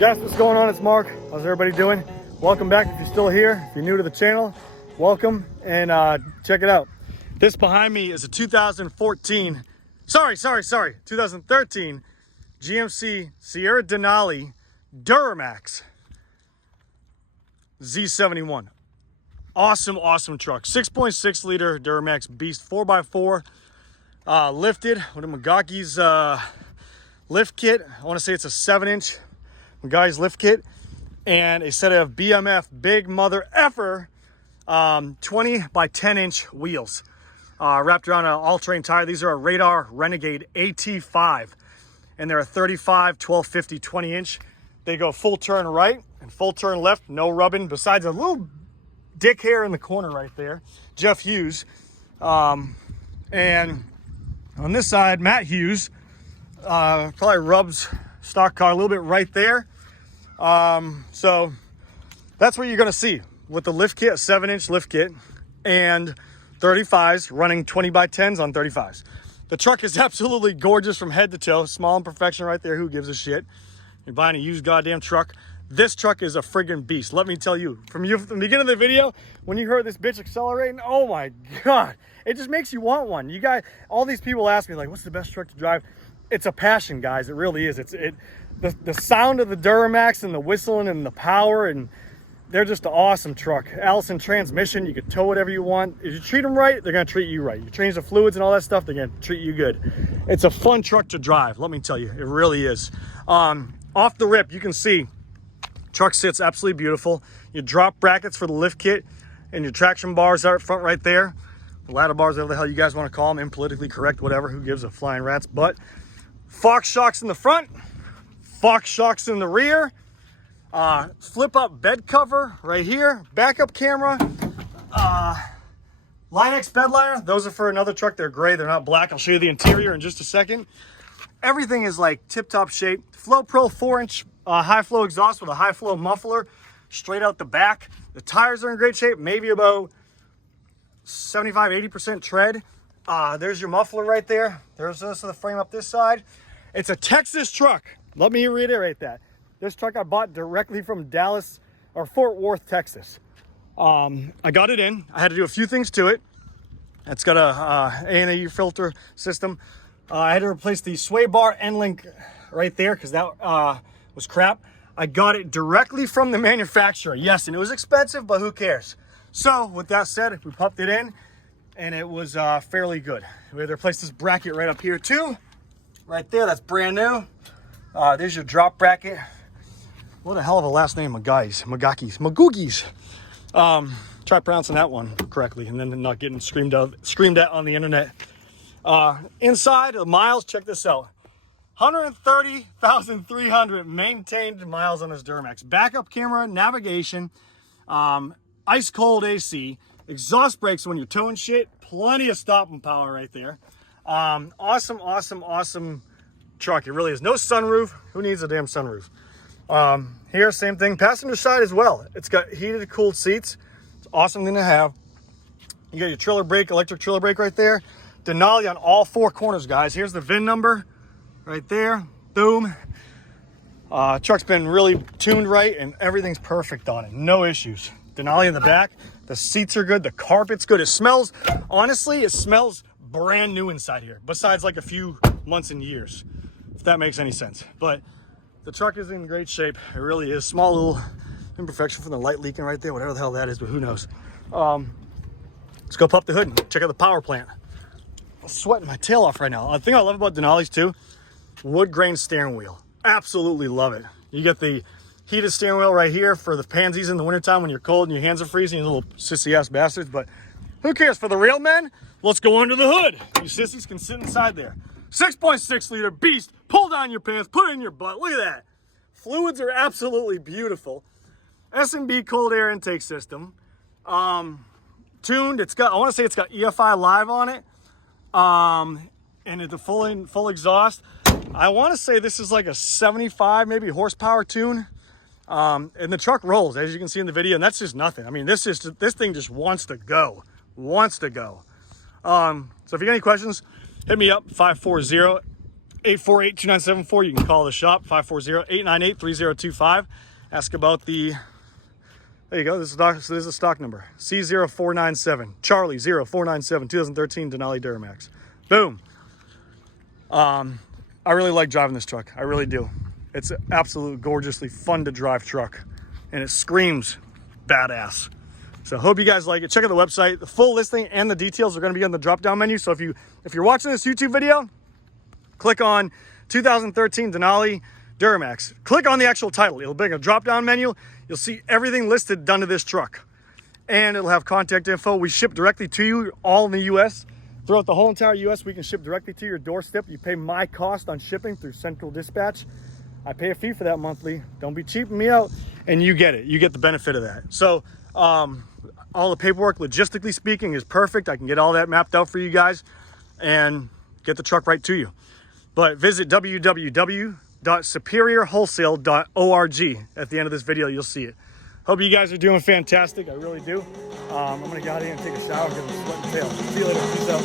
Guys, what's going on? It's Mark. How's everybody doing? Welcome back if you're still here. If you're new to the channel, welcome and check it out. This behind me is a 2013 GMC Denali DURAMAX Z71. Awesome truck. 6.6 liter DURAMAX beast 4x4 lifted with a McGaughys lift kit. I want to say it's a 7-inch McGaughys lift kit and a set of BMF big mother effer 20 by 10 inch wheels wrapped around an all-terrain tire. These are a Radar Renegade A and they're a 35 1250 20 inch. They go full turn right and full turn left, no rubbing, besides a little dick hair in the corner right there, Jeff Hughes. And on this side, Matt Hughes probably rubs stock car a little bit right there. So that's what you're gonna see with the lift kit, a 7-inch lift kit and 35s running 20 by 10s on 35s. The truck is absolutely gorgeous from head to toe. Small imperfection right there. Who gives a shit? You're buying a used goddamn truck. This truck is a friggin' beast. Let me tell you, from the beginning of the video, when you heard this bitch accelerating, oh my God, it just makes you want one. You guys, all these people ask me like, what's the best truck to drive? It's a passion, guys. It really is. The sound of the Duramax and the whistling and the power, and they're just an awesome truck. Allison transmission, you can tow whatever you want. If you treat them right, they're gonna treat you right. You change the fluids and all that stuff, they're gonna treat you good. It's a fun truck to drive, let me tell you. It really is. Off the rip, you can see truck sits absolutely beautiful. Your drop brackets for the lift kit and your traction bars are up front right there. The ladder bars, whatever the hell you guys want to call them, impolitically correct, whatever, who gives a flying rat's butt. Fox shocks in the front, Fox shocks in the rear, flip up bed cover right here, backup camera, LineX bed liner. Those are for another truck. They're gray, they're not black. I'll show you the interior in just a second. Everything is like tip-top shape. Flo-Pro 4-inch high flow exhaust with a high flow muffler straight out the back. The tires are in great shape, maybe about 75-80% tread. There's your muffler right there. There's the frame up this side. It's a Texas truck. Let me reiterate that. This truck I bought directly from Dallas or Fort Worth, Texas. I got it in. I had to do a few things to it. It's got a A&E filter system. I had to replace the sway bar end link right there because that was crap. I got it directly from the manufacturer. Yes, and it was expensive, but who cares? So with that said, we popped it in and it was fairly good. We had to replace this bracket right up here too. Right there, that's brand new. There's your drop bracket. What a hell of a last name, McGaughys. Try pronouncing that one correctly and then not getting screamed at on the internet. Inside, the miles, check this out. 130,300 maintained miles on this Duramax. Backup camera, navigation, ice cold AC, exhaust brakes when you're towing shit, plenty of stopping power right there. Awesome truck. It really is. No sunroof. Who needs a damn sunroof? Here, same thing. Passenger side as well. It's got heated, cooled seats. It's an awesome thing to have. You got your trailer brake, electric trailer brake right there. Denali on all 4 corners, guys. Here's the VIN number right there. Boom. Truck's been really tuned right and everything's perfect on it. No issues. Denali in the back. The seats are good. The carpet's good. It smells, honestly, it smells brand new inside here. Besides like a few months and years, if that makes any sense. But the truck is in great shape. It really is. Small little imperfection from the light leaking right there. Whatever the hell that is, but who knows. Let's go pop the hood and check out the power plant. I'm sweating my tail off right now. The thing I love about Denali's too, wood grain steering wheel. Absolutely love it. You get the heated steering wheel right here for the pansies in the wintertime when you're cold and your hands are freezing, you little sissy ass bastards. But who cares? For the real men, let's go under the hood. You sissies can sit inside there. 6.6 liter beast. Pull down your pants, put it in your butt. Look at that. Fluids are absolutely beautiful. S&B cold air intake system. Tuned. It's got, I want to say it's got EFI Live on it. And it's a full exhaust. I want to say this is like a 75 maybe horsepower tune. And the truck rolls, as you can see in the video, and that's just nothing. I mean, this thing just wants to go. So if you got any questions, hit me up, 848-2974. You can call the shop, 540-898-3025. Ask about the, there you go, this is a stock number, C0497, Charlie 0497, 2013 Denali DURAMAX. Boom. I really like driving this truck. I really do. It's an absolute gorgeously fun to drive truck, and it screams badass. So hope you guys like it. Check out the website. The full listing and the details are going to be on the drop down menu. So if you're watching this YouTube video, click on 2013 Denali DURAMAX. Click on the actual title. It'll bring a drop down menu. You'll see everything listed done to this truck, and it'll have contact info. We ship directly to you, all in the US. Throughout the whole entire US, we can ship directly to your doorstep. You pay my cost on shipping through Central Dispatch. I pay a fee for that monthly. Don't be cheaping me out, and you get it. You get the benefit of that. So all the paperwork, logistically speaking, is perfect. I can get all that mapped out for you guys and get the truck right to you. But visit www.superiorwholesale.org. At the end of this video, you'll see it. Hope you guys are doing fantastic. I really do. I'm going to get out of here and take a shower because I'm sweating tail. See you later. Peace out.